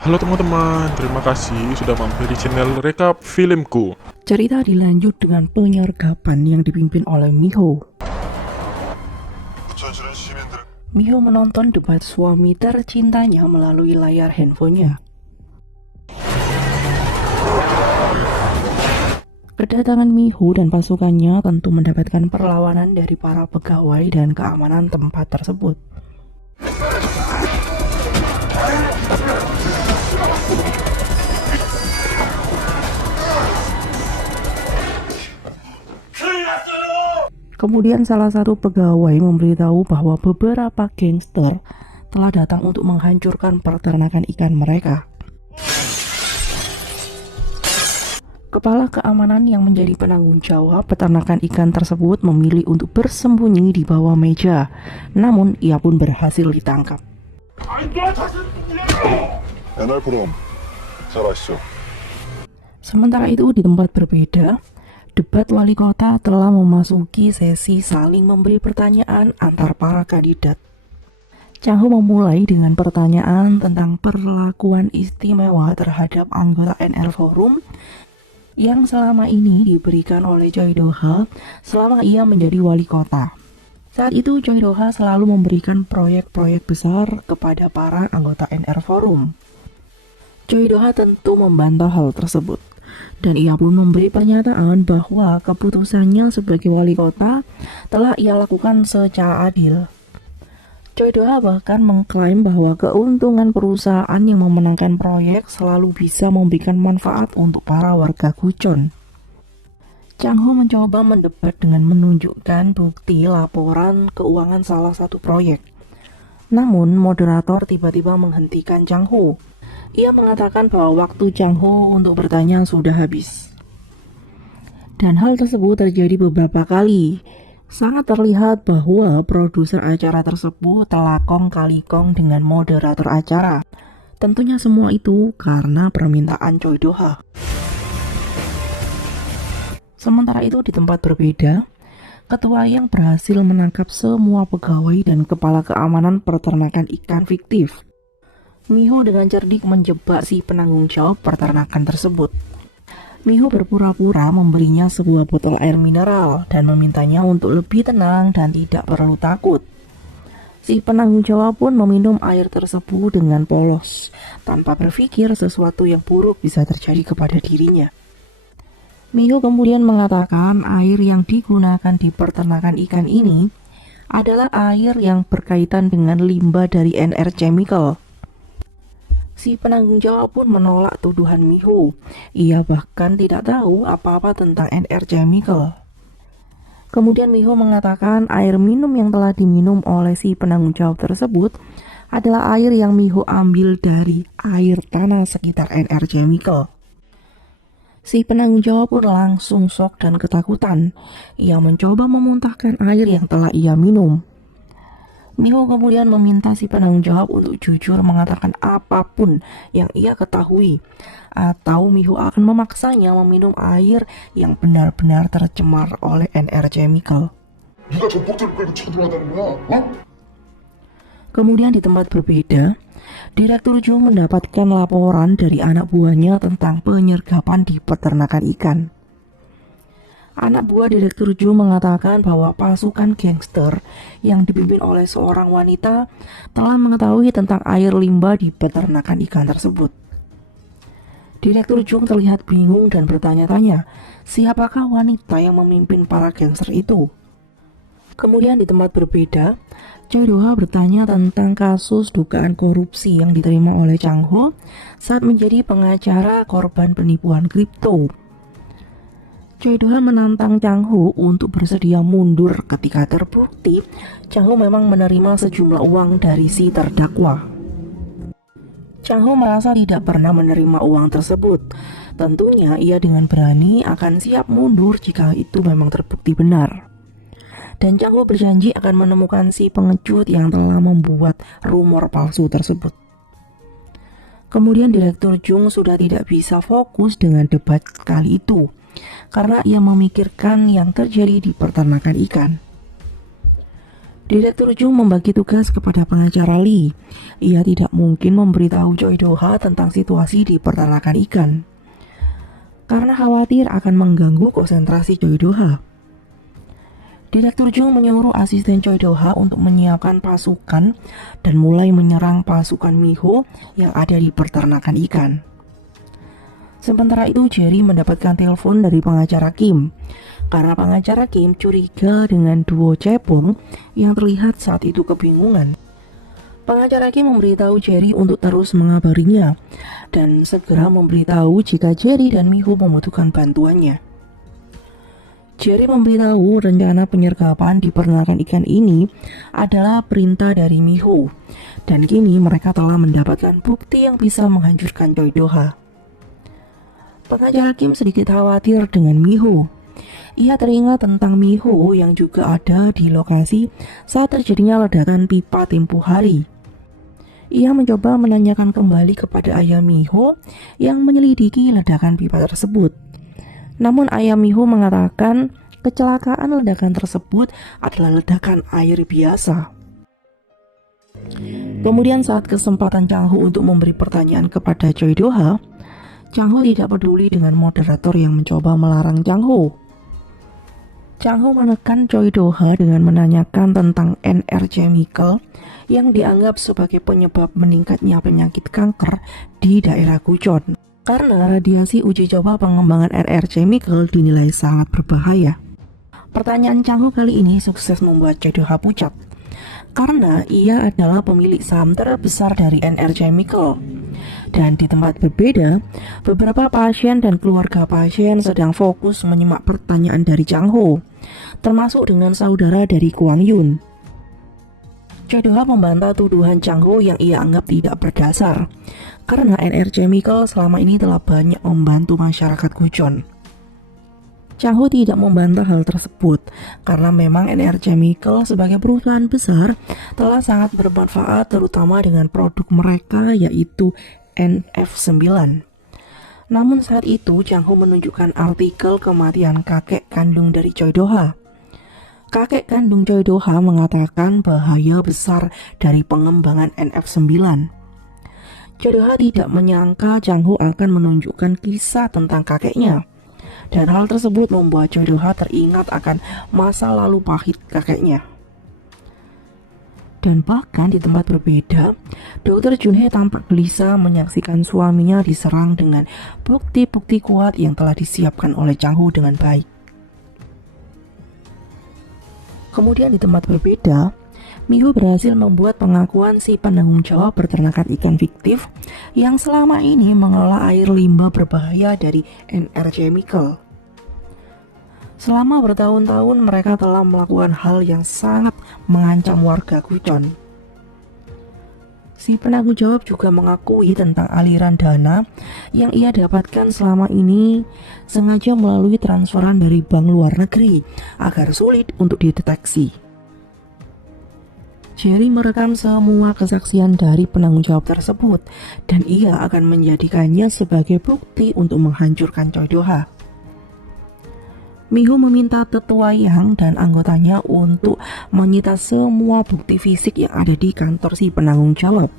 Halo teman-teman, terima kasih sudah mampir di channel Rekap Filmku. Cerita dilanjut dengan penyergapan yang dipimpin oleh Miho. 부천시는 시민들 Miho menonton debat suami tercintanya melalui layar handphonenya. Kedatangan Miho dan pasukannya tentu mendapatkan perlawanan dari para pegawai dan keamanan tempat tersebut. Kemudian salah satu pegawai memberitahu bahwa beberapa gangster telah datang untuk menghancurkan peternakan ikan mereka. Kepala keamanan yang menjadi penanggung jawab peternakan ikan tersebut memilih untuk bersembunyi di bawah meja, namun ia pun berhasil ditangkap. NR 프롬 잘 아시죠? Sementara itu di tempat berbeda, debat wali kota telah memasuki sesi saling memberi pertanyaan antar para kandidat. Chang Ho memulai dengan pertanyaan tentang perlakuan istimewa terhadap anggota NR Forum yang selama ini diberikan oleh Choi Do-ha selama ia menjadi wali kota. Saat itu Choi Do-ha selalu memberikan proyek-proyek besar kepada para anggota NR Forum. Choi Do-ha tentu membantah hal tersebut, dan ia pun memberi pernyataan bahwa keputusannya sebagai wali kota telah ia lakukan secara adil. Choi Do-ha bahkan mengklaim bahwa keuntungan perusahaan yang memenangkan proyek selalu bisa memberikan manfaat untuk para warga Gucheon. Chang Ho mencoba mendebat dengan menunjukkan bukti laporan keuangan salah satu proyek. Namun, moderator tiba-tiba menghentikan Chang Ho. Ia mengatakan bahwa waktu Chang Ho untuk bertanya sudah habis. Dan hal tersebut terjadi beberapa kali. Sangat terlihat bahwa produser acara tersebut telah kong kali kong dengan moderator acara. Tentunya semua itu karena permintaan Choi Do-ha. Sementara itu di tempat berbeda, ketua yang berhasil menangkap semua pegawai dan kepala keamanan peternakan ikan fiktif. Miho dengan cerdik menjebak si penanggung jawab peternakan tersebut. Miho berpura-pura memberinya sebuah botol air mineral dan memintanya untuk lebih tenang dan tidak perlu takut. Si penanggung jawab pun meminum air tersebut dengan polos, tanpa berpikir sesuatu yang buruk bisa terjadi kepada dirinya. Miho kemudian mengatakan air yang digunakan di peternakan ikan ini adalah air yang berkaitan dengan limbah dari NR Chemical. Si penanggung jawab pun menolak tuduhan Miho. Ia bahkan tidak tahu apa-apa tentang NR Chemical. Kemudian Miho mengatakan air minum yang telah diminum oleh si penanggung jawab tersebut adalah air yang Miho ambil dari air tanah sekitar NR Chemical. Si penanggung jawab pun langsung shock dan ketakutan. Ia mencoba memuntahkan air yang telah ia minum. Miho kemudian meminta si penanggung jawab untuk jujur mengatakan apapun yang ia ketahui, atau Miho akan memaksanya meminum air yang benar-benar tercemar oleh NR Chemical. 네가 전폭대를 끌고 쳐들어왔다는 거야? 어? Kemudian di tempat berbeda, Direktur Jung mendapatkan laporan dari anak buahnya tentang penyergapan di peternakan ikan. Anak buah Direktur Jung mengatakan bahwa pasukan gangster yang dipimpin oleh seorang wanita telah mengetahui tentang air limbah di peternakan ikan tersebut. Direktur Jung terlihat bingung dan bertanya-tanya, siapakah wanita yang memimpin para gangster itu? Kemudian di tempat berbeda, Choi Do-ha bertanya tentang kasus dugaan korupsi yang diterima oleh Chang Ho saat menjadi pengacara korban penipuan kripto. Choi Do-ha menantang Chang Ho untuk bersedia mundur ketika terbukti Chang Ho memang menerima sejumlah uang dari si terdakwa. Chang Ho merasa tidak pernah menerima uang tersebut. Tentunya ia dengan berani akan siap mundur jika itu memang terbukti benar. Dan Chang Ho berjanji akan menemukan si pengecut yang telah membuat rumor palsu tersebut. Kemudian Direktur Jung sudah tidak bisa fokus dengan debat kali itu, karena ia memikirkan yang terjadi di peternakan ikan. Direktur Jung membagi tugas kepada pengacara Lee. Ia tidak mungkin memberitahu Choi Do-ha tentang situasi di peternakan ikan, karena khawatir akan mengganggu konsentrasi Choi Do-ha. Direktur Jung menyuruh asisten Choi Do-ha untuk menyiapkan pasukan dan mulai menyerang pasukan Miho yang ada di peternakan ikan. Sementara itu, Jerry mendapatkan telepon dari pengacara Kim, karena pengacara Kim curiga dengan duo cebong yang terlihat saat itu kebingungan. Pengacara Kim memberitahu Jerry untuk terus mengabarinya dan segera memberitahu jika Jerry dan Miho membutuhkan bantuannya. Jerry memberitahu rencana penyergapan di peternakan ikan ini adalah perintah dari Miho, dan kini mereka telah mendapatkan bukti yang bisa menghancurkan Choi Do-ha. Pengacara Kim sedikit khawatir dengan Miho. Ia teringat tentang Miho yang juga ada di lokasi saat terjadinya ledakan pipa tempo hari. Ia mencoba menanyakan kembali kepada ayah Miho yang menyelidiki ledakan pipa tersebut. Namun ayah Miho mengatakan kecelakaan ledakan tersebut adalah ledakan air biasa. Kemudian saat kesempatan Chang Ho untuk memberi pertanyaan kepada Choi Do-ha, Chang Ho tidak peduli dengan moderator yang mencoba melarang Chang Ho. Chang Ho menekan Choi Do-ha dengan menanyakan tentang NR chemical yang dianggap sebagai penyebab meningkatnya penyakit kanker di daerah Gucheon. Karena radiasi uji coba pengembangan NR chemical dinilai sangat berbahaya. Pertanyaan Chang Ho kali ini sukses membuat Choi Do-ha pucat, karena ia adalah pemilik saham terbesar dari NR chemical. Dan di tempat berbeda, beberapa pasien dan keluarga pasien sedang fokus menyimak pertanyaan dari Chang Ho, termasuk dengan saudara dari Kwang Yun. Choi Do-ha membantah tuduhan Chang Ho yang ia anggap tidak berdasar, karena NR Chemical selama ini telah banyak membantu masyarakat Gucheon. Chang Ho tidak membantah hal tersebut, karena memang NR Chemical sebagai perusahaan besar telah sangat bermanfaat terutama dengan produk mereka yaitu NF9. Namun saat itu Chang Ho menunjukkan artikel kematian kakek kandung dari Choi Do-ha. Kakek kandung Choi Do-ha mengatakan bahaya besar dari pengembangan NF9. Choi Do-ha tidak menyangka Chang Ho akan menunjukkan kisah tentang kakeknya. Dan hal tersebut membuat Choi Do-ha teringat akan masa lalu pahit kakeknya. Dan bahkan di tempat berbeda, Dr. Junhee tampak gelisah menyaksikan suaminya diserang dengan bukti-bukti kuat yang telah disiapkan oleh Chang Ho dengan baik. Kemudian di tempat berbeda, Miho berhasil membuat pengakuan si penanggung jawab peternakan ikan fiktif yang selama ini mengelola air limbah berbahaya dari NR Chemical. Selama bertahun-tahun mereka telah melakukan hal yang sangat mengancam warga Gucheon. Si penanggung jawab juga mengakui tentang aliran dana yang ia dapatkan selama ini sengaja melalui transferan dari bank luar negeri agar sulit untuk dideteksi. Jerry merekam semua kesaksian dari penanggung jawab tersebut dan ia akan menjadikannya sebagai bukti untuk menghancurkan Choi Do-ha. Miho meminta tetua Yang dan anggotanya untuk menyita semua bukti fisik yang ada di kantor si penanggung jawab.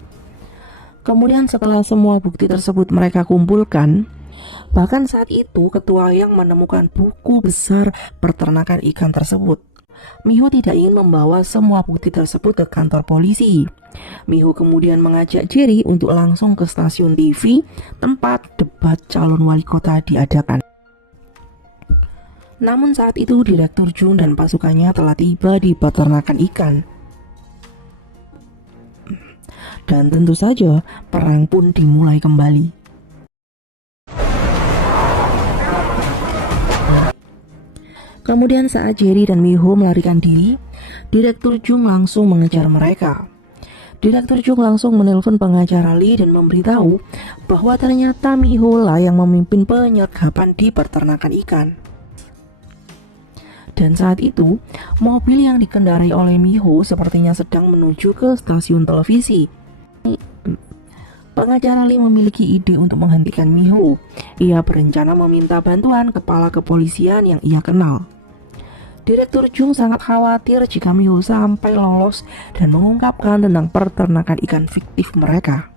Kemudian setelah semua bukti tersebut mereka kumpulkan, bahkan saat itu ketua Yang menemukan buku besar peternakan ikan tersebut. Miho tidak ingin membawa semua bukti tersebut ke kantor polisi. Miho kemudian mengajak Jerry untuk langsung ke stasiun TV tempat debat calon wali kota diadakan. Namun saat itu Direktur Jun dan pasukannya telah tiba di peternakan ikan. Dan tentu saja perang pun dimulai kembali. Kemudian saat Jerry dan Miho melarikan diri, Direktur Jung langsung mengejar mereka. Direktur Jung langsung menelpon pengacara Lee dan memberitahu bahwa ternyata Miho lah yang memimpin penyergapan di peternakan ikan. Dan saat itu, mobil yang dikendarai oleh Miho sepertinya sedang menuju ke stasiun televisi. Pengacara Lee memiliki ide untuk menghentikan Miho. Ia berencana meminta bantuan kepala kepolisian yang ia kenal. Direktur Jung sangat khawatir jika Miho sampai lolos dan mengungkapkan tentang peternakan ikan fiktif mereka.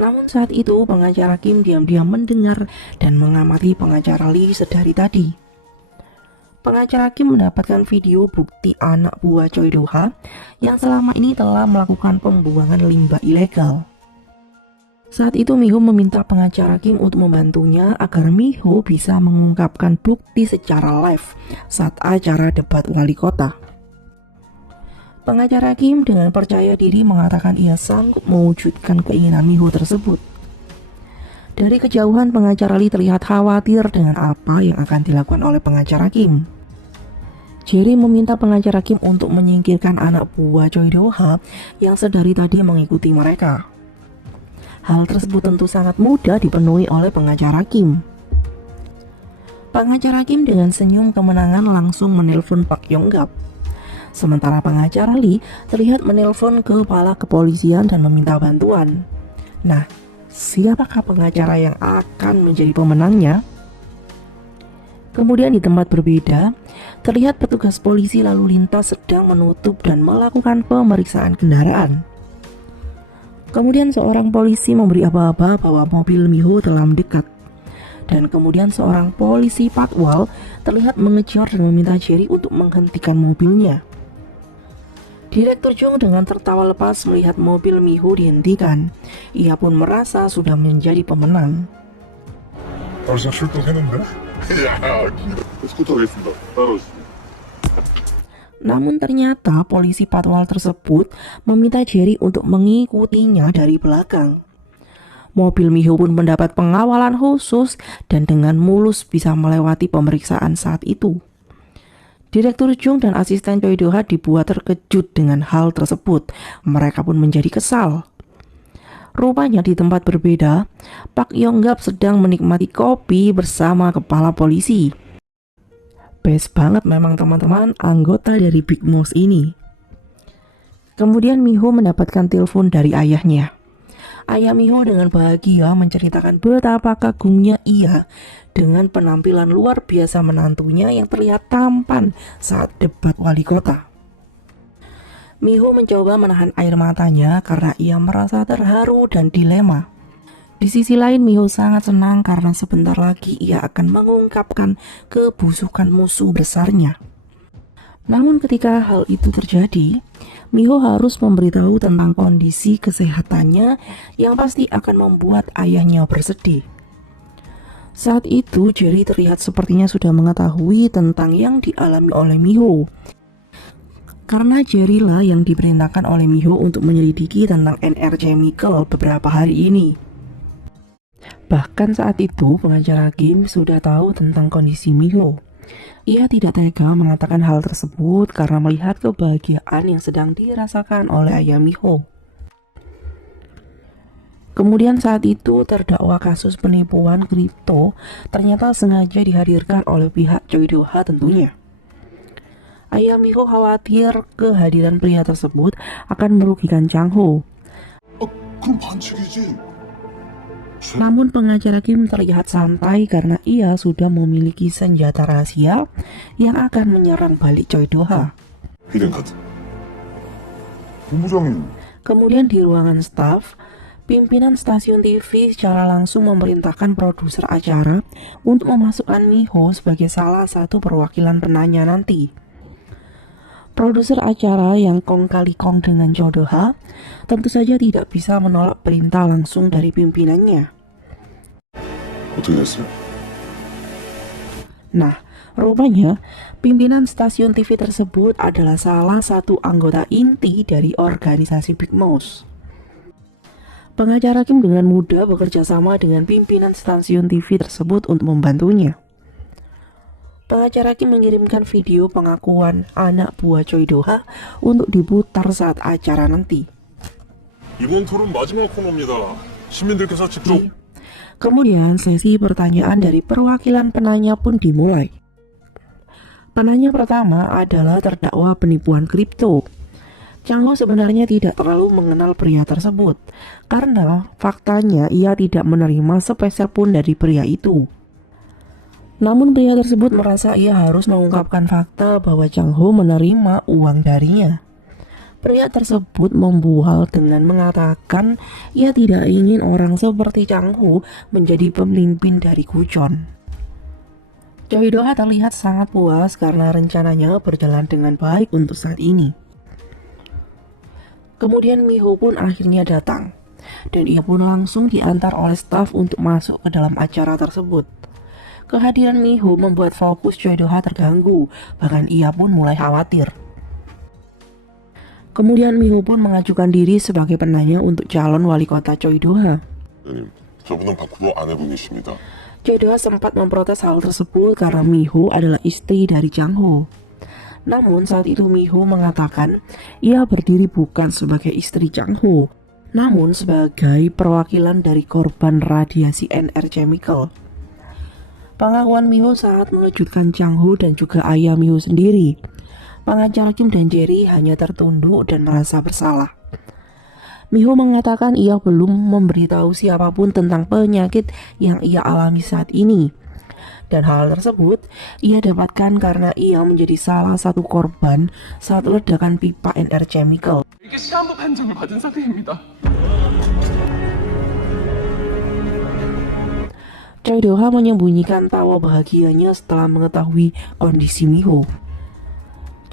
Namun saat itu pengacara Kim diam-diam mendengar dan mengamati pengacara Lee sedari tadi. Pengacara Kim mendapatkan video bukti anak buah Choi Do-ha yang selama ini telah melakukan pembuangan limbah ilegal. Saat itu Miho meminta pengacara Kim untuk membantunya agar Miho bisa mengungkapkan bukti secara live saat acara debat wali kota. Pengacara Kim dengan percaya diri mengatakan ia sanggup mewujudkan keinginan Miho tersebut. Dari kejauhan pengacara Lee terlihat khawatir dengan apa yang akan dilakukan oleh pengacara Kim. Jerry meminta pengacara Kim untuk menyingkirkan anak buah Choi Do-ha yang sedari tadi mengikuti mereka. Hal tersebut tentu sangat mudah dipenuhi oleh pengacara Kim. Pengacara Kim dengan senyum kemenangan langsung menelpon Pak Yong-gap. Sementara pengacara Lee terlihat menelpon kepala kepolisian dan meminta bantuan. Nah, siapakah pengacara yang akan menjadi pemenangnya? Kemudian di tempat berbeda, terlihat petugas polisi lalu lintas sedang menutup dan melakukan pemeriksaan kendaraan. Kemudian seorang polisi memberi aba-aba bahwa mobil Miho telah mendekat. Dan kemudian seorang polisi patwal terlihat mengejar dan meminta Jerry untuk menghentikan mobilnya. Direktur Jung dengan tertawa lepas melihat mobil Miho dihentikan. Ia pun merasa sudah menjadi pemenang. 벌써 출동했는데? 야, 스쿠터 가겠습니다. 따라오시죠. Namun ternyata polisi patwal tersebut meminta Jerry untuk mengikutinya dari belakang. Mobil Miho pun mendapat pengawalan khusus dan dengan mulus bisa melewati pemeriksaan saat itu. Direktur Jung dan asisten Choi Do-ha dibuat terkejut dengan hal tersebut. Mereka pun menjadi kesal. Rupanya di tempat berbeda, Pak Yong-gap sedang menikmati kopi bersama kepala polisi. Best banget memang teman-teman anggota dari Big Mouse ini. Kemudian Miho mendapatkan telepon dari ayahnya. Ayah Miho dengan bahagia menceritakan betapa kagumnya ia dengan penampilan luar biasa menantunya yang terlihat tampan saat debat wali kota. Miho mencoba menahan air matanya karena ia merasa terharu dan dilema. Di sisi lain Miho sangat senang karena sebentar lagi ia akan mengungkapkan kebusukan musuh besarnya. Namun ketika hal itu terjadi, Miho harus memberitahu tentang kondisi kesehatannya yang pasti akan membuat ayahnya bersedih. Saat itu Jerry terlihat sepertinya sudah mengetahui tentang yang dialami oleh Miho. Karena Jerry lah yang diperintahkan oleh Miho untuk menyelidiki tentang NR Chemical beberapa hari ini. Bahkan saat itu pengacara Kim sudah tahu tentang kondisi Miho. Ia tidak tega mengatakan hal tersebut karena melihat kebahagiaan yang sedang dirasakan oleh ayah Miho. Kemudian saat itu terdakwa kasus penipuan kripto ternyata sengaja dihadirkan oleh pihak Choi Do-ha tentunya. Ayah Miho khawatir kehadiran pria tersebut akan merugikan Chang-ho. 그럼 반칙이지. Namun pengacara Kim terlihat santai karena ia sudah memiliki senjata rahasia yang akan menyerang balik Choi Do-ha. 히든 카드. 본부장님, Kemudian di ruangan staf, pimpinan stasiun TV secara langsung memerintahkan produser acara untuk memasukkan Miho sebagai salah satu perwakilan penanya nanti. Produser acara yang kong kali kong dengan Choi Do-ha tentu saja tidak bisa menolak perintah langsung dari pimpinannya. 어떻게 됐어요? Nah, rupanya pimpinan stasiun TV tersebut adalah salah satu anggota inti dari organisasi Big Mouse. Pengacara Kim dengan mudah bekerja sama dengan pimpinan stasiun TV tersebut untuk membantunya. Pengacara Kim mengirimkan video pengakuan anak buah Choi Do-ha untuk diputar saat acara nanti. 이번 토론 마지막 코너입니다. 시민들께서 직접 Kemudian sesi pertanyaan dari perwakilan penanya pun dimulai. Penanya pertama adalah terdakwa penipuan kripto. Chang-ho sebenarnya tidak terlalu mengenal pria tersebut, karena faktanya ia tidak menerima sepeser pun dari pria itu. Namun pria tersebut merasa ia harus mengungkapkan fakta bahwa Chang Ho menerima uang darinya. Pria tersebut membual dengan mengatakan ia tidak ingin orang seperti Chang Ho menjadi pemimpin dari Gujon. Choi Do-ha terlihat sangat puas karena rencananya berjalan dengan baik untuk saat ini. Kemudian Mi-ho pun akhirnya datang, dan ia pun langsung diantar oleh staf untuk masuk ke dalam acara tersebut. Kehadiran Mi-ho membuat fokus Choi Do-ha terganggu, bahkan ia pun mulai khawatir. Kemudian Mi-ho pun mengajukan diri sebagai penanya untuk calon wali kota Choi Do-ha. 저분은 밖으로 아내분이십니다. Choi Do-ha sempat memprotes hal tersebut karena Mi-ho adalah istri dari Chang Ho. Namun saat itu Mi-ho mengatakan ia berdiri bukan sebagai istri Chang Ho, namun sebagai perwakilan dari korban radiasi NR Chemical. Pengakuan Mi-ho sangat mengejutkan Chang Ho dan juga ayah Mi-ho sendiri. Pengacara Kim dan Jerry hanya tertunduk dan merasa bersalah. Mi-ho mengatakan ia belum memberitahu siapapun tentang penyakit yang ia alami saat ini. Dan hal tersebut ia dapatkan karena ia menjadi salah satu korban saat ledakan pipa NR Chemical. 이게 시한부 판정을 받은 상태입니다. Choi Do-ha menyembunyikan tawa bahagianya setelah mengetahui kondisi Mi-ho.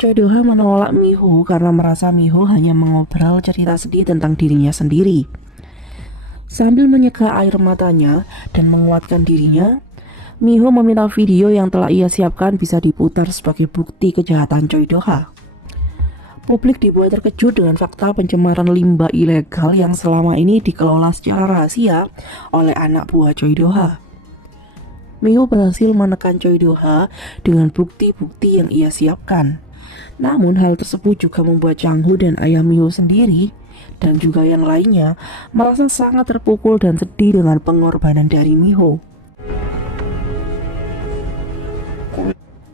Choi Do-ha menolak Mi-ho karena merasa Mi-ho hanya mengobrol cerita sedih tentang dirinya sendiri. Sambil menyeka air matanya dan menguatkan dirinya, Mi-ho meminta video yang telah ia siapkan bisa diputar sebagai bukti kejahatan Choi Do-ha. Publik dibuat terkejut dengan fakta pencemaran limbah ilegal yang selama ini dikelola secara rahasia oleh anak buah Choi Do-ha. Mi-ho berhasil menekan Choi Do-ha dengan bukti-bukti yang ia siapkan. Namun hal tersebut juga membuat Chang Ho dan ayah Mi-ho sendiri dan juga yang lainnya merasa sangat terpukul dan sedih dengan pengorbanan dari Mi-ho.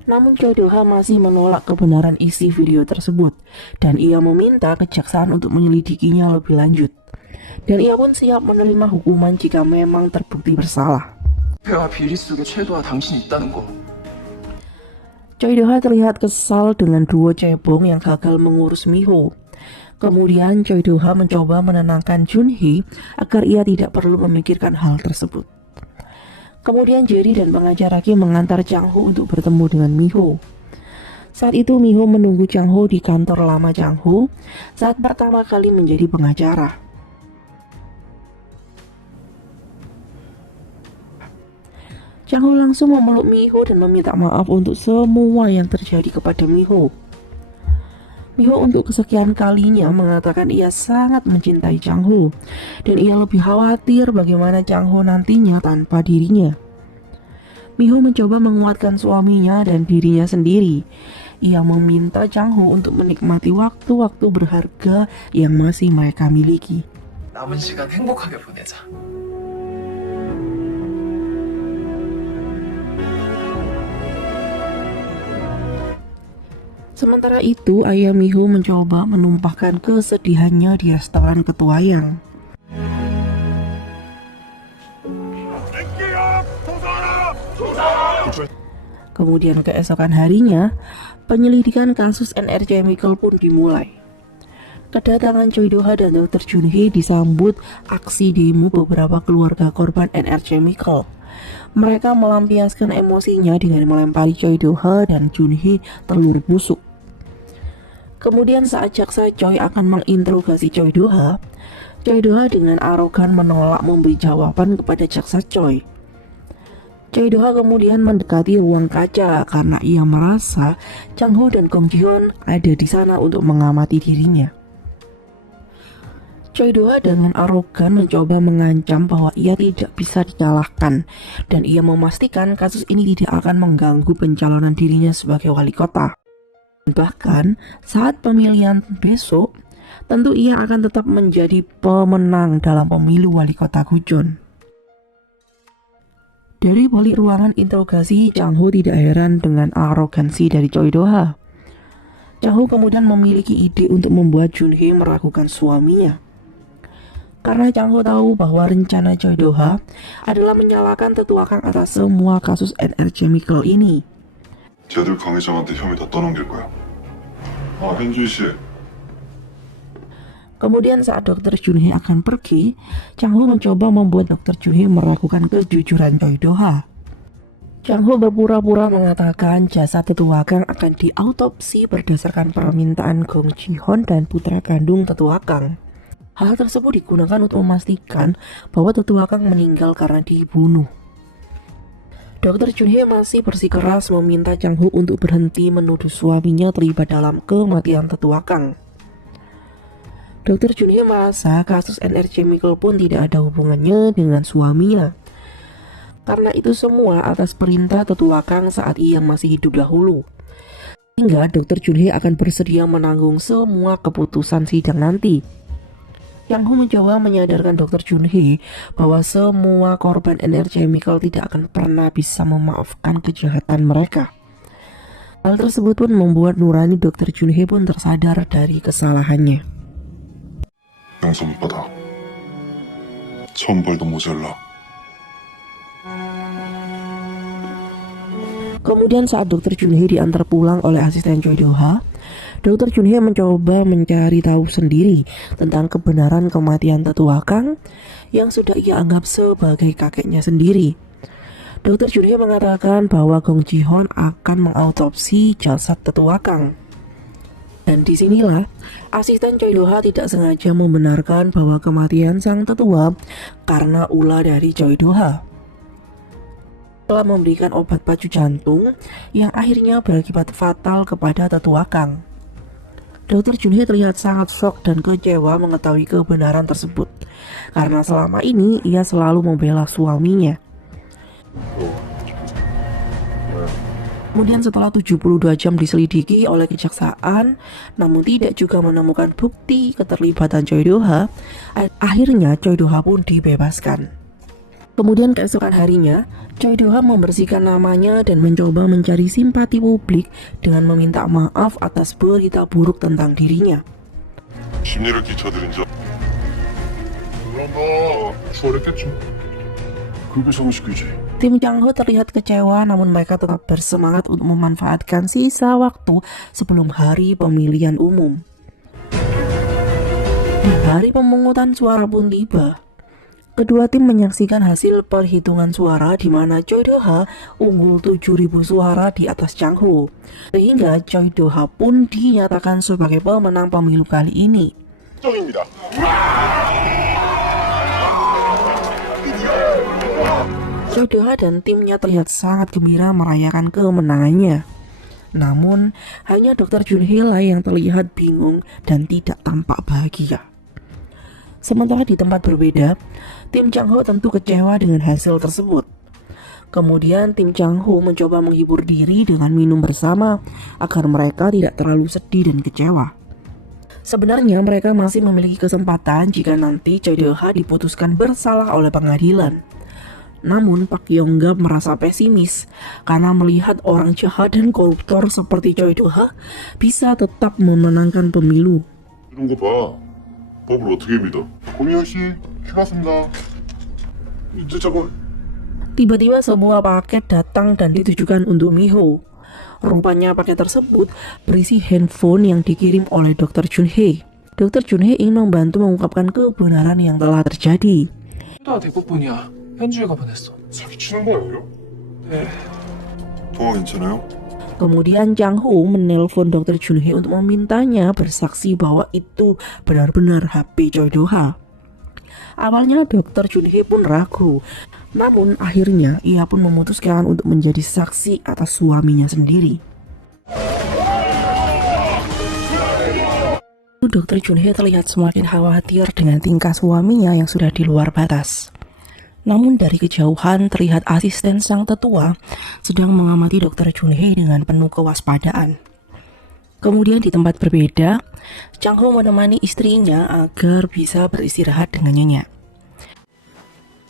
Namun Choi Do-ha masih menolak kebenaran isi video tersebut dan ia meminta kejaksaan untuk menyelidikinya lebih lanjut. Dan ia pun siap menerima hukuman jika memang terbukti bersalah. 폐와 비리 속에 최도와 당신이 있다는 거. Choi Do-ha terlihat kesal dengan duo cebong yang gagal mengurus Mi-ho. Kemudian Choi Do-ha mencoba menenangkan Jun-hee agar ia tidak perlu memikirkan hal tersebut. Kemudian Jerry dan pengacara Kim mengantar Chang Ho untuk bertemu dengan Mi-ho. Saat itu Mi-ho menunggu Chang Ho di kantor lama Chang Ho saat pertama kali menjadi pengacara. Chang Ho langsung memeluk Mi-ho dan meminta maaf untuk semua yang terjadi kepada Mi-ho. Mi-ho untuk kesekian kalinya mengatakan ia sangat mencintai Chang Ho dan ia lebih khawatir bagaimana Chang Ho nantinya tanpa dirinya. Mi-ho mencoba menguatkan suaminya dan dirinya sendiri. Ia meminta Chang Ho untuk menikmati waktu-waktu berharga yang masih mereka miliki. 남은 시간 행복하게 보내자. Sementara itu, ayah Mi-ho mencoba menumpahkan kesedihannya di restoran ketuayang. Kemudian keesokan harinya, penyelidikan kasus NR Chemical pun dimulai. Kedatangan Choi Do-ha dan Dr. Jun-hee disambut aksi demo beberapa keluarga korban NR Chemical. Mereka melampiaskan emosinya dengan melempari Choi Do-ha dan Jun-hee telur busuk. Kemudian saat jaksa Choi akan menginterogasi Choi Do-ha dengan arogan menolak memberi jawaban kepada jaksa Choi. Choi Do-ha kemudian mendekati ruang kaca karena ia merasa Chang Ho dan Gong Ji-hoon ada di sana untuk mengamati dirinya. Choi Do-ha dengan arogan mencoba mengancam bahwa ia tidak bisa dikalahkan dan ia memastikan kasus ini tidak akan mengganggu pencalonan dirinya sebagai wali kota. Bahkan saat pemilihan besok, tentu ia akan tetap menjadi pemenang dalam pemilu wali kota Gujon. Dari balik ruangan interogasi, Chang Ho tidak heran dengan arogansi dari Choi Do-ha. Chang Ho kemudian memiliki ide untuk membuat Jun-hee meragukan suaminya. Karena Chang Ho tahu bahwa rencana Choi Do-ha adalah menyalahkan Tetua Kang atas semua kasus NR Chemical ini. 쟤들 강 회장한테 혐의 다 떠넘길 거야. 아, 현준 씨. Kemudian saat Dr. Junhee akan pergi, Chang Ho mencoba membuat Dr. Junhee meragukan kejujuran Choi Do-ha. Chang Ho berpura-pura mengatakan jasad Tetua Kang akan diautopsi berdasarkan permintaan Gong Ji-hon dan putra kandung Tetua Kang. Hal tersebut digunakan untuk memastikan bahwa Tetua Kang meninggal karena dibunuh. Dr. Junhee masih bersikeras meminta Chang Ho untuk berhenti menuduh suaminya terlibat dalam kematian Tetua Kang. Dr. Junhee merasa kasus NR Chemical pun tidak ada hubungannya dengan suaminya. Karena itu semua atas perintah Tetua Kang saat ia masih hidup dahulu. Hingga Dr. Junhee akan bersedia menanggung semua keputusan sidang nanti. Chang Ho mencoba menyadarkan Dr. Junhee bahwa semua korban NR Chemical tidak akan pernah bisa memaafkan kejahatan mereka. Hal tersebut pun membuat nurani Dr. Junhee pun tersadar dari kesalahannya. 용서 못 받아. 천벌도 모자라. Kemudian saat Dr. Junhee diantar pulang oleh asisten Choi Do-ha, Dr. Junhee mencoba mencari tahu sendiri tentang kebenaran kematian Tetua Kang yang sudah ia anggap sebagai kakeknya sendiri. Dr. Junhee mengatakan bahwa Gong Ji-hon akan mengautopsi jasad Tetua Kang. Dan disinilah asisten Choi Do-ha tidak sengaja membenarkan bahwa kematian sang tetua karena ulah dari Choi Do-ha. Telah memberikan obat pacu jantung yang akhirnya berakibat fatal kepada Tetua Kang. Dr. Junhee terlihat sangat shock dan kecewa mengetahui kebenaran tersebut, karena selama ini ia selalu membela suaminya. Kemudian setelah 72 jam diselidiki oleh kejaksaan, namun tidak juga menemukan bukti keterlibatan Choi Do-ha, akhirnya Choi Do-ha pun dibebaskan. Kemudian keesokan harinya, Choi Do-ha membersihkan namanya dan mencoba mencari simpati publik dengan meminta maaf atas berita buruk tentang dirinya. 심리를 끼쳐드린 자. 그런다. 수월했겠지. 그게 상식이지. Tim Chang Ho terlihat kecewa, namun mereka tetap bersemangat untuk memanfaatkan sisa waktu sebelum hari pemilihan umum. Hari pemungutan suara pun tiba. Kedua tim menyaksikan hasil perhitungan suara di mana Choi Do-ha unggul 7.000 suara di atas Chang Ho, sehingga Choi Do-ha pun dinyatakan sebagai pemenang pemilu kali ini. 정입니다. Choi Do-ha dan timnya terlihat sangat gembira merayakan kemenangannya. Namun, hanya Dr. Junhee lah yang terlihat bingung dan tidak tampak bahagia. Sementara di tempat berbeda, tim Chang Ho tentu kecewa dengan hasil tersebut. Kemudian tim Chang Ho mencoba menghibur diri dengan minum bersama agar mereka tidak terlalu sedih dan kecewa. Sebenarnya mereka masih memiliki kesempatan jika nanti Choi Do-ha diputuskan bersalah oleh pengadilan. Namun Pak Yong-gap merasa pesimis karena melihat orang jahat dan koruptor seperti Choi Do-ha bisa tetap memenangkan pemilu. 이런 거 봐. 법을 어떻게 믿어? 고미호 씨, 휴가습니다. 이제 저거. Tiba-tiba sebuah paket datang dan ditujukan untuk Miho. Rupanya paket tersebut berisi handphone yang dikirim oleh Dr. Junhee. Dr. Junhee ingin membantu mengungkapkan kebenaran yang telah terjadi. 다 대법분이야. 현주애가 보냈어. 사기치는 거 아니에요? 네. 통화 괜찮아요? Kemudian Chang Ho menelpon Dr. Junhee untuk memintanya bersaksi bahwa itu benar-benar HP Choi Do-ha. Awalnya Dr. Junhee pun ragu, namun akhirnya ia pun memutuskan untuk menjadi saksi atas suaminya sendiri. Dr. Junhee terlihat semakin khawatir dengan tingkah suaminya yang sudah di luar batas. Namun dari kejauhan terlihat asisten sang tetua sedang mengamati Dr. Junhee dengan penuh kewaspadaan. Kemudian di tempat berbeda, Chang Ho menemani istrinya agar bisa beristirahat dengan nyenyak.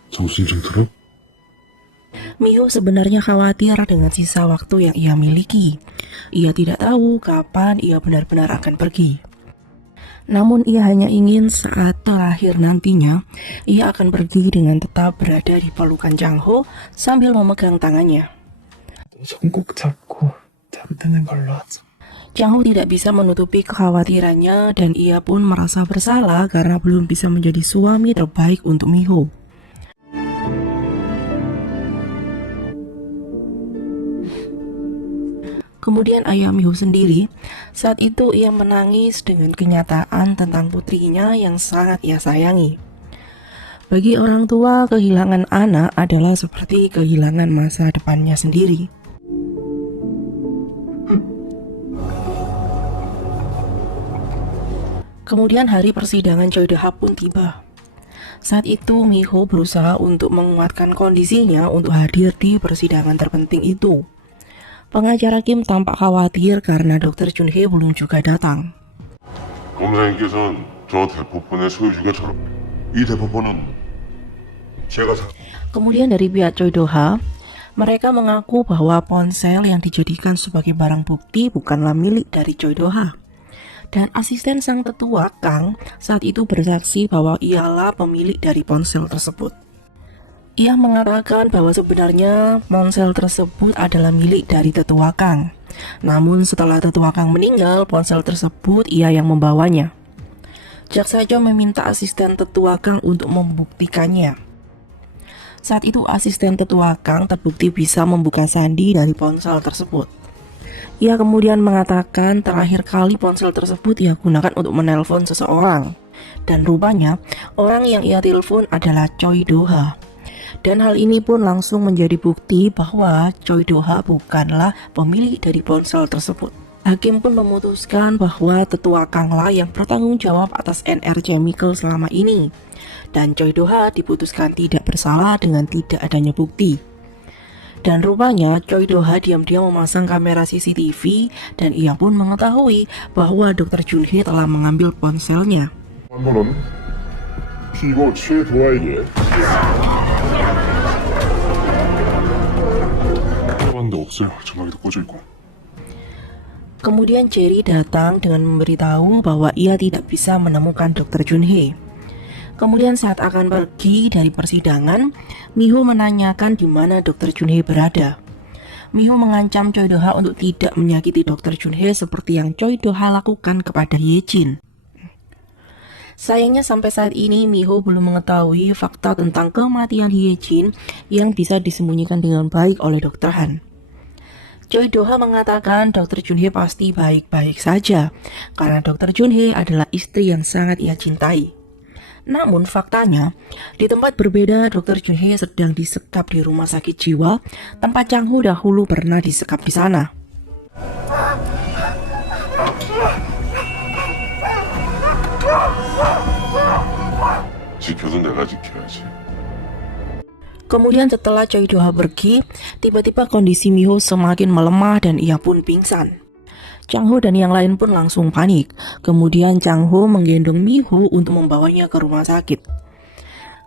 정신 좀 들어? Miho sebenarnya khawatir dengan sisa waktu yang ia miliki. Ia tidak tahu kapan ia benar-benar akan pergi. Namun ia hanya ingin saat terakhir nantinya, ia akan pergi dengan tetap berada di pelukan Chang Ho sambil memegang tangannya. 손 꼭 잡고 잠드는 걸로 하자. Chang Ho tidak bisa menutupi kekhawatirannya dan ia pun merasa bersalah karena belum bisa menjadi suami terbaik untuk Miho. Kemudian ayah Miho sendiri, saat itu ia menangis dengan kenyataan tentang putrinya yang sangat ia sayangi. Bagi orang tua, kehilangan anak adalah seperti kehilangan masa depannya sendiri. Kemudian hari persidangan Choi Do-ha pun tiba. Saat itu Miho berusaha untuk menguatkan kondisinya untuk hadir di persidangan terpenting itu. Pengacara Kim tampak khawatir karena Dr. Junhee belum juga datang. 검사님께서는 저 대포폰의 소유주가 이 대포폰은 제가 Kemudian dari pihak Choi Do-ha, mereka mengaku bahwa ponsel yang dijadikan sebagai barang bukti bukanlah milik dari Choi Do-ha. Dan asisten sang tetua Kang saat itu bersaksi bahwa ialah pemilik dari ponsel tersebut. Ia mengatakan bahwa sebenarnya ponsel tersebut adalah milik dari tetua Kang. Namun setelah tetua Kang meninggal, ponsel tersebut ia yang membawanya. Jaksa Cho meminta asisten tetua Kang untuk membuktikannya. Saat itu asisten tetua Kang terbukti bisa membuka sandi dari ponsel tersebut. Ia kemudian mengatakan terakhir kali ponsel tersebut ia gunakan untuk menelpon seseorang. Dan rupanya orang yang ia telepon adalah Choi Do-ha. Dan hal ini pun langsung menjadi bukti bahwa Choi Do-ha bukanlah pemilik dari ponsel tersebut. Hakim pun memutuskan bahwa tetua Kanglah yang bertanggung jawab atas NR Chemical selama ini. Dan Choi Do-ha diputuskan tidak bersalah dengan tidak adanya bukti. Dan rupanya Choi Do-ha diam-diam memasang kamera CCTV dan ia pun mengetahui bahwa Dr. Junhee telah mengambil ponselnya. 한 번은 피고 최도아에게 해봤는데 없어요. 전화기도 꺼져 있고. Kemudian Jerry datang dengan memberitahu bahwa ia tidak bisa menemukan Dr. Junhee. Kemudian saat akan pergi dari persidangan, Miho menanyakan di mana Dr. Junhee berada. Miho mengancam Choi Do-ha untuk tidak menyakiti Dr. Junhee seperti yang Choi Do-ha lakukan kepada Ye Jin. Sayangnya sampai saat ini Miho belum mengetahui fakta tentang kematian Ye Jin yang bisa disembunyikan dengan baik oleh Dr. Han. Choi Do-ha mengatakan Dr. Junhee pasti baik-baik saja karena Dr. Junhee adalah istri yang sangat ia cintai. Namun faktanya, di tempat berbeda Dr. Junhee sedang disekap di rumah sakit jiwa tempat Chang Ho dahulu pernah disekap di sana. 지켜도 내가 지켜야지. Kemudian setelah Choi Do-ha pergi, tiba-tiba kondisi Miho semakin melemah dan ia pun pingsan. Chang Ho dan yang lain pun langsung panik. Kemudian Chang Ho menggendong Miho untuk membawanya ke rumah sakit.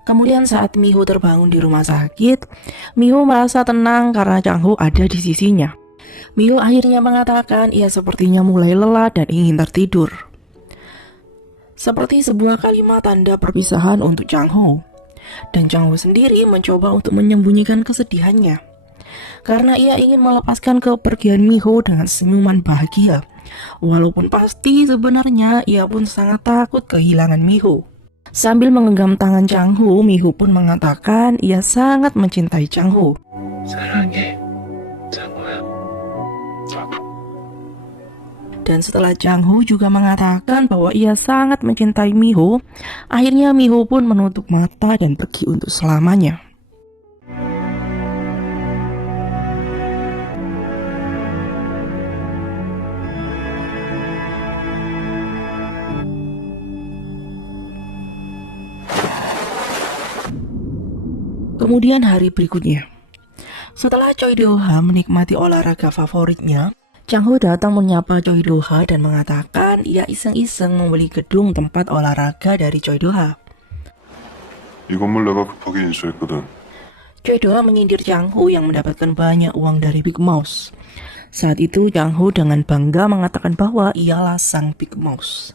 Kemudian saat Miho terbangun di rumah sakit, Miho merasa tenang karena Chang Ho ada di sisinya. Miho akhirnya mengatakan ia sepertinya mulai lelah dan ingin tertidur. Seperti sebuah kalimat tanda perpisahan untuk Chang Ho. Dan Chang Ho sendiri mencoba untuk menyembunyikan kesedihannya. Karena ia ingin melepaskan kepergian Miho dengan senyuman bahagia. Walaupun pasti sebenarnya ia pun sangat takut kehilangan Miho. Sambil menggenggam tangan Chang Ho, Miho pun mengatakan ia sangat mencintai Chang Ho. 사랑해, 장호야. Dan setelah Chang Ho juga mengatakan bahwa ia sangat mencintai Miho, akhirnya Miho pun menutup mata dan pergi untuk selamanya. Kemudian hari berikutnya, setelah Choi Do-ha menikmati olahraga favoritnya, Chang Ho datang menyapa Choi Do-ha dan mengatakan ia iseng-iseng membeli gedung tempat olahraga dari Choi Do-ha. 이 건물 내가 급하게 인수했거든. Choi Do-ha menyindir Chang Ho yang mendapatkan banyak uang dari Big Mouse. Saat itu Chang Ho dengan bangga mengatakan bahwa ialah sang Big Mouse.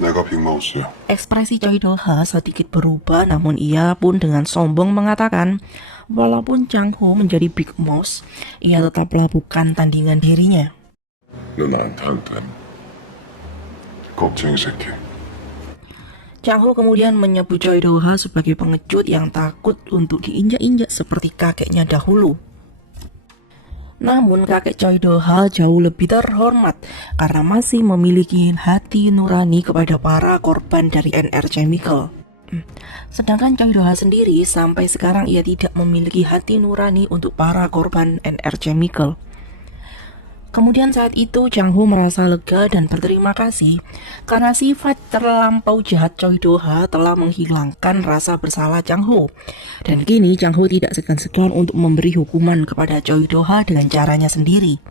내가 빅마우스야. Ekspresi Choi Do-ha sedikit berubah, namun ia pun dengan sombong mengatakan, walaupun Chang Ho menjadi Big Mouse, ia tetaplah bukan tandingan dirinya. 너 나한테 안 돼. 겁쟁이 새끼. Chang Ho kemudian menyebut Choi Do-ha sebagai pengecut yang takut untuk diinjak-injak seperti kakeknya dahulu. Namun kakek Choi Do-ha jauh lebih terhormat karena masih memiliki hati nurani kepada para korban dari NR Chemical. Sedangkan Choi Do-ha sendiri sampai sekarang ia tidak memiliki hati nurani untuk para korban NR Chemical. Kemudian saat itu Chang Ho merasa lega dan berterima kasih karena sifat terlampau jahat Choi Do-ha telah menghilangkan rasa bersalah Chang Ho. Dan kini Chang Ho tidak segan-segan untuk memberi hukuman kepada Choi Do-ha dengan caranya sendiri.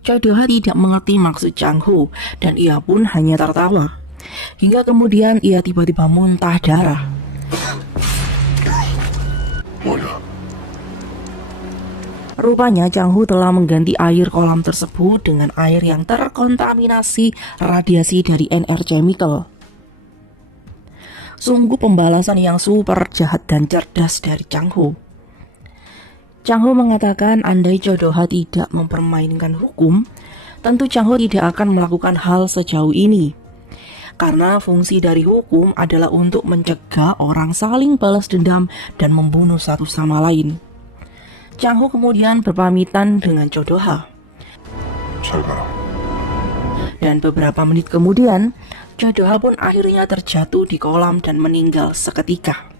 Choi Do-ha tidak mengerti maksud Chang Ho dan ia pun hanya tertawa. Hingga kemudian ia tiba-tiba muntah darah. 뭐냐? Rupanya Chang Ho telah mengganti air kolam tersebut dengan air yang terkontaminasi radiasi dari NR Chemical. Sungguh pembalasan yang super jahat dan cerdas dari Chang Ho. Chang Ho mengatakan andai Choi Do-ha tidak mempermainkan hukum, tentu Chang Ho tidak akan melakukan hal sejauh ini. Karena fungsi dari hukum adalah untuk mencegah orang saling balas dendam dan membunuh satu sama lain. Chang Ho kemudian berpamitan dengan Choi Do-ha. 잘 가라. Dan beberapa menit kemudian, Choi Do-ha pun akhirnya terjatuh di kolam dan meninggal seketika.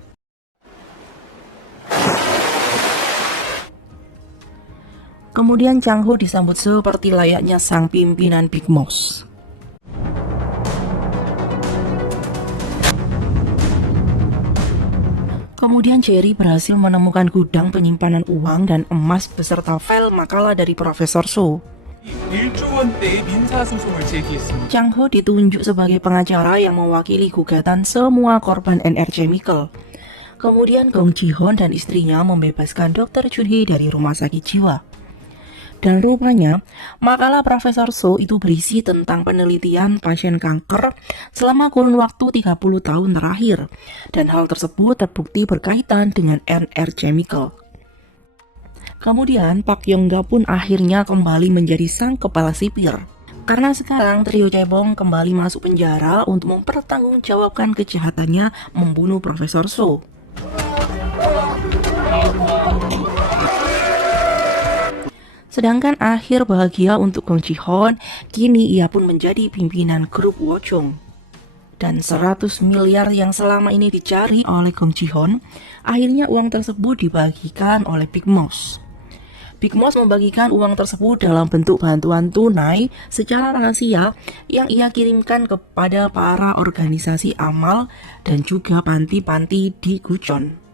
Kemudian Chang Ho disambut seperti layaknya sang pimpinan Big Mouse. Kemudian Jerry berhasil menemukan gudang penyimpanan uang dan emas beserta file makalah dari Profesor So. 1조 원대의 민사소송을 제기했습니다. Chang Ho ditunjuk sebagai pengacara yang mewakili gugatan semua korban NR Chemical. Kemudian Gong Ji-hoon dan istrinya membebaskan Dr. Chun-hee dari rumah sakit jiwa. Dan rupanya, makalah Profesor So itu berisi tentang penelitian pasien kanker selama kurun waktu 30 tahun terakhir. Dan hal tersebut terbukti berkaitan dengan NR Chemical. Kemudian Pak Yong-ga pun akhirnya kembali menjadi sang kepala sipir. Karena sekarang trio cebong kembali masuk penjara untuk mempertanggungjawabkan kejahatannya membunuh Profesor So. Sedangkan akhir bahagia untuk Gong Ji-hoon, kini ia pun menjadi pimpinan grup Wochung. Dan 100 miliar yang selama ini dicari oleh Gong Ji-hoon, akhirnya uang tersebut dibagikan oleh Big Mouse. Big Mouse membagikan uang tersebut dalam bentuk bantuan tunai secara rahasia yang ia kirimkan kepada para organisasi amal dan juga panti-panti di Gucheon.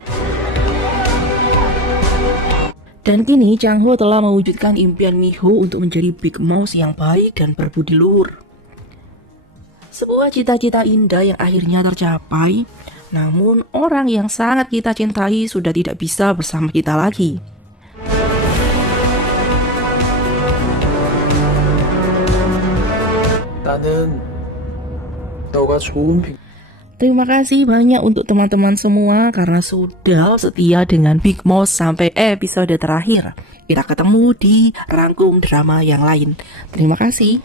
Dan kini Chang Ho telah mewujudkan impian Mi-ho untuk menjadi Big Mouse yang baik dan berbudi luhur. Sebuah cita-cita indah yang akhirnya tercapai, namun orang yang sangat kita cintai sudah tidak bisa bersama kita lagi. 나는 너가 좋은 빅 Terima kasih banyak untuk teman-teman semua karena sudah setia dengan Big Mouse sampai episode terakhir. Kita ketemu di rangkum drama yang lain. Terima kasih.